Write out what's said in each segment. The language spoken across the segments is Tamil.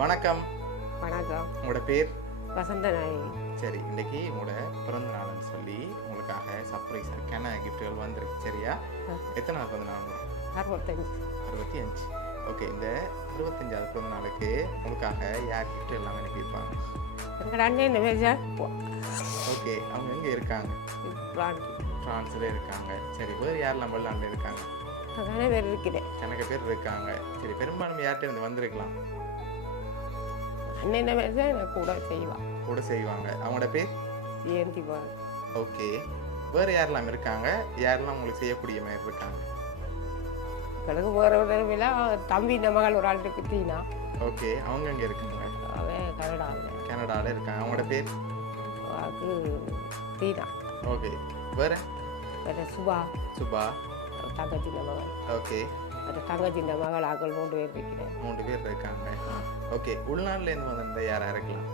வணக்கம். வணக்கம். உங்களோட பேர்? வசந்த நாயகி. சரி, இன்னைக்கு உங்களோட பிறந்த நாள்னு சொல்லி உங்களுக்காக சர்ப்ரைஸான கிஃப்ட்டுகள் வந்திருக்கு. சரியா? எத்தனை பிறந்த நாள் உங்களுக்கு? 65. 65. ஓகே, இந்த 65வது பிறந்த நாளுக்கு உங்களுக்காக யார் கிஃப்ட் எல்லாம் அனுப்பியிருப்பாங்க? எங்கள் அண்ணன் இந்த மேஜா ஓகே, அவங்க எங்கே இருக்காங்க? ஃப்ரான்ஸில் இருக்காங்க. சரி, வேறு யாரெல்லாம் வெளிநாட்டில் இருக்காங்க? அதானே பேர் இருக்கிறேன். கணக்கு பேர் இருக்காங்க. சரி, பெரும்பாலும் யார்கிட்ட இருந்து வந்திருக்கலாம்? அண்ணன் இந்த மேஜா எனக்கு கூட செய்வாங்க. அவங்களோட பேர்? ஜெயந்தி பால். ஓகே, வேறு யாரெல்லாம் இருக்காங்க? யாரெல்லாம் உங்களுக்கு செய்யக்கூடிய மாதிரி இருக்காங்க? எனக்கு போகிற உதவியில் தம்பி இந்த மகள் ஒரு ஆள் இருக்கு தீனா. ஓகே, அவங்க எங்கே இருக்காங்க? அவன் கனடாவில் இருக்காங்க. அவங்களோட பேர்? அது தீனா. ஓகே, வேறு? சுபா. தங்கச்சி இந்த மகள். ஓகே, தங்கச்சி இந்த மகள் ஆக்கள் 3 பேர் இருக்கிறேன். 3 பேர் இருக்காங்க. ஓகே, உள்நாட்டிலேருந்து வந்திருந்தால் யாராக இருக்கலாம்?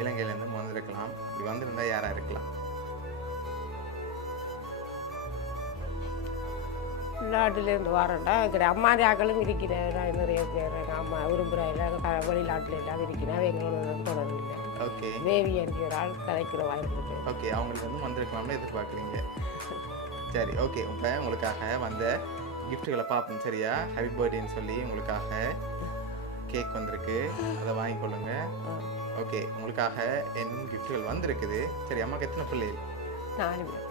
இலங்கையிலேருந்து வந்திருக்கலாம். இப்படி வந்திருந்தால் யாராக இருக்கலாம்? வெளிநாட்டிலேருந்து வரேன்டா எங்கள் அம்மாதி ஆக்களும் இருக்கிறேன். நிறைய பேர் எங்கள் அம்மா விரும்புகிறேன். வெளிநாட்டில் எல்லாம் இருக்கிறேன். எங்களோட தொடர்பில்லை. ஓகே, வேவி என்று ஒரு ஆள் கதைக்கிற வாய்ப்பு. ஓகே, அவங்களுக்கு வந்திருக்கலாம்னு எதிர்பார்க்குறீங்க. சரி, ஓகே, இப்போ உங்களுக்காக வந்த கிஃப்ட்டுகளை பார்ப்போம். சரியா? ஹாப்பி பர்த்டேன்னு சொல்லி உங்களுக்காக கேக் வந்திருக்கு, அதை வாங்கிக்கொள்ளுங்க. ஓகே, உங்களுக்காக என் கிஃப்ட்டுகள் வந்திருக்குது. சரி, அம்மாவுக்கு எத்தனை பிள்ளைகள்?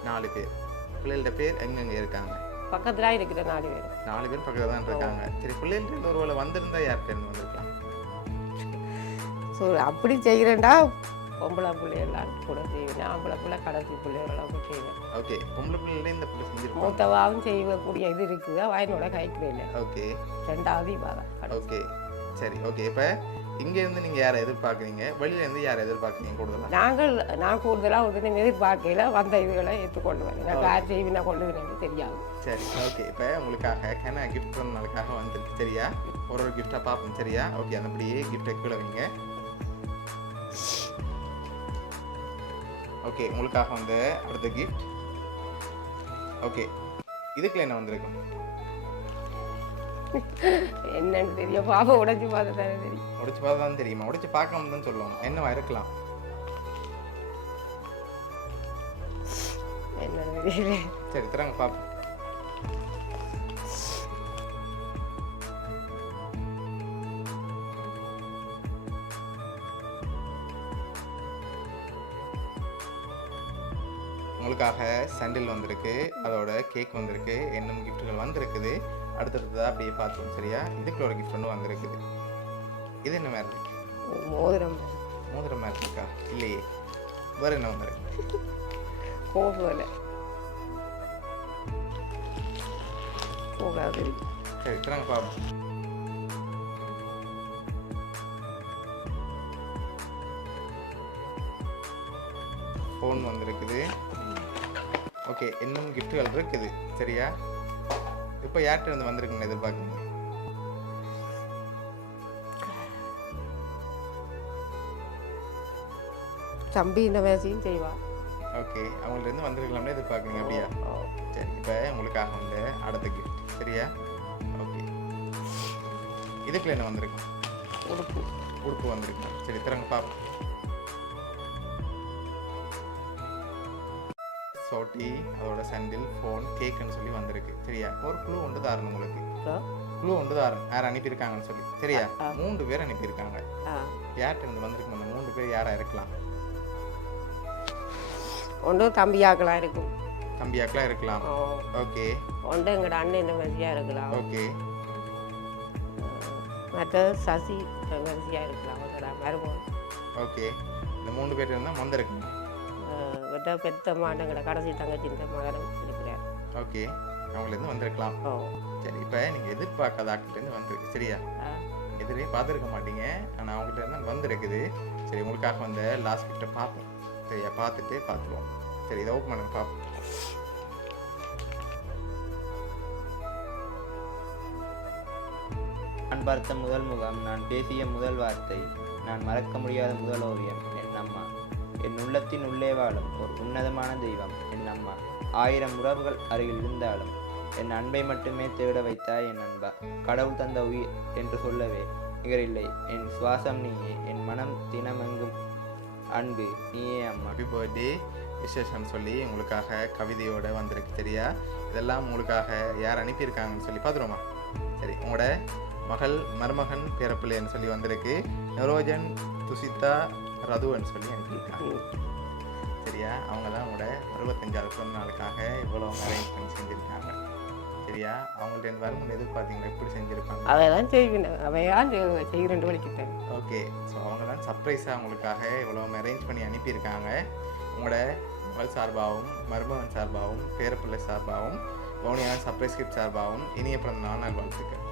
4 பேர். பிள்ளைகளோட பேர் எங்கெங்கே இருக்காங்க? பக்கத்தில் இருக்கிற 4 பேர். 4 பேர் பக்கத்தில் தான் இருக்காங்க. சரி, பிள்ளைகள்ட்ட ஒரு வேளை வந்திருந்தா யார்கிட்ட இருந்து வந்திருக்கலாம்? ஸோ அப்படி செய்கிறேன்டா பொம்பளை பிள்ளைகளாம் கூட செய்வேன். ஆம்பளை பிள்ளை கடைசி பிள்ளைகளெல்லாம் செய்வேன். ஓகே, பொம்பளை பிள்ளைகளே இந்த பிள்ளை செஞ்சிருக்கோம். மூத்தவாவும் செய்யக்கூடிய இது இருக்குது. வாயினோட கைக்கிறேன். ஓகே, 2வது இவாதான். ஓகே, சரி. ஓகே, இப்போ இங்கேருந்து நீங்கள் யாரை எதிர்பார்க்குறீங்க? வெளியிலேருந்து யாரை எதிர்பார்க்குறீங்க கூடுதலாக? நான் கூடுதலாக ஒரு எதிர்பார்க்கையில் வந்த இதுகளை ஏற்றுக்கொள்வேன். எனக்கு யார் செய்வினா கொள்ளுவேன்னு தெரியாது. சரி, ஓகே, இப்போ உங்களுக்காக கிஃப்ட் பண்ண நாளுக்காக வந்துருக்கு. சரியா? ஒரு கிஃப்டாக பார்ப்போம். சரியா? ஓகே, அந்தபடியே கிஃப்டை கீழே வைங்க. ஓகே, உங்களுக்காக வந்து அடுத்த கிஃப்ட். ஓகே, இதுக்குள்ள என்ன வந்திருக்கும்? என்னன்னு தெரியும். பாப்பா உடைச்சு பார்த்தா தெரியும். உடைச்சு பார்த்தா தான் தெரியுமா? உடைச்சு பார்க்காம தான் சொல்லுவோம். என்னவா இருக்கலாம்? என்னன்னு தெரியல. சரி, தராங்க பாப்போம். உங்களுக்காக சாண்டில் வந்திருக்கு, அதோட கேக் வந்திருக்கு, இன்னும் கிஃப்ட்டுகள் வந்திருக்குது. அடுத்தடுத்ததாக அப்படியே பார்த்துக்கோங்க. சரியா? இதுக்குள்ள ஒரு கிஃப்ட் ஒன்று வந்திருக்குது. இது என்ன மாதிரி இருக்கு? மோதிரம் மாதிரி இருக்கா? இல்லையே, வேற என்ன வந்திருக்கு? சரி, தராங்க பாப்போம். ஃபோன் வந்திருக்குது. ஓகே, இன்னும் கிஃப்ட்டுகள் இருக்குது. சரியா? இப்போ யார்கிட்ட இருந்து வந்திருக்குன்னு எதிர்பார்க்குறீங்க? தம்பி இந்த மேசையும் செய்வான். ஓகே, அவங்கள்ட்ட இருந்து வந்திருக்கலாம்னு எதிர்பார்க்குறீங்க. அப்படியா? சரி, இப்போ உங்களுக்காக வந்து அடுத்த கிஃப்ட். சரியா? ஓகே, இதுக்குள்ள என்ன வந்திருக்கும்? உடுப்பு வந்திருக்கு. சரி, தரங்க பாப்போம். சோட்டி, அதோட சாண்டில், ஃபோன், கேக்குன்னு சொல்லி வந்திருக்கு. சரியா? ஒரு க்ளூ ஒன்று தாரணும் உங்களுக்கு. க்ளூ ஒன்று தாரணும் யார் அனுப்பியிருக்காங்கன்னு சொல்லி. சரியா? 3 பேர் அனுப்பியிருக்காங்க. யார்கிட்ட இருந்து வந்திருக்கும்? அந்த 3 பேர் யாராக இருக்கலாம்? ஒன்று தம்பியாக்களாக இருக்கும். தம்பியாக்களாக இருக்கலாம். ஓகே. ஒன்று எங்களோட அண்ணன் இந்த மாதிரியாக இருக்கலாம். ஓகே. மற்ற சசி மாதிரியாக இருக்கலாம். மருமகன். ஓகே, இந்த 3 பேர் இருந்தால் வந்திருக்குங்க. பெத்த மாட்டங்கிற கடைசி தங்கச்சி இந்த மகனும் இருக்கிறார். ஓகே, அவங்களேருந்து வந்திருக்கலாம். சரி, இப்போ நீங்கள் எதிர்பார்க்காத ஆக்கிட்டேருந்து வந்திருக்கு. சரியா? எதிரே பார்த்துருக்க மாட்டீங்க, ஆனால் அவங்கள்ட்ட இருந்து வந்திருக்குது. சரி, உங்களுக்காக வந்து லாஸ்ட் கிட்ட பார்ப்போம். சரியா? பார்த்துருவோம். சரி, இதை ஓப்பன் பண்ணுங்க பார்ப்போம். நான் பார்த்த முதல் முகம், நான் பேசிய முதல் வார்த்தை, நான் மறக்க முடியாத முதல் ஓவியம் என் அம்மா. என் உள்ளத்தின் உள்ளே வாழும் ஒரு உன்னதமான தெய்வம் என் அம்மா. 1000 உறவுகள் அருகில் இருந்தாலும் என் அன்பை மட்டுமே தேட வைத்தாய் என் அன்பா. கடவுள் தந்த உயிர் என்று சொல்லவே நிகரில்லை. என் சுவாசம் நீயே, என் மனம் தினமெங்கும் அன்பு நீயே அம்மா. ஹாப்பி பர்த்டே விசேஷம் சொல்லி உங்களுக்காக கவிதையோட வந்திருக்கு சரியா. இதெல்லாம் உங்களுக்காக யார் அனுப்பியிருக்காங்கன்னு சொல்லி பார்த்துருவோமா? சரி, உங்களோட மருமகன் பேரப்பிள்ளைன்னு சொல்லி வந்திருக்கு. நரோஜன் துசிதா ரதுன்னு சொல்லி அனுப்பியிருக்காங்க சரியா. அவங்க தான் உங்களோட 65வது பிறந்த நாளுக்காக இவ்வளோ அரேஞ்ச் பண்ணி செஞ்சுருக்காங்க சரியா. அவங்கள்ட்ட இருந்து வரும்போது எதிர்பார்த்தீங்களா எப்படி செஞ்சுருப்பாங்க? அதை தான் செய்வேன், அவையான் செய்கிறேன் வலிக்கிட்டேன். ஓகே, ஸோ அவங்க தான் சர்ப்ரைஸாக உங்களுக்காக இவ்வளோ அரேஞ்ச் பண்ணி அனுப்பியிருக்காங்க. உங்களோட மகள் சார்பாகவும் மருமகன் சார்பாகவும் பேரப்பிள்ளை சார்பாகவும் வவுனியா சர்ப்ரைஸ் கிஃப்ட் சார்பாகவும் இனிய பிறந்த நாள் வாழ்த்துக்கள்.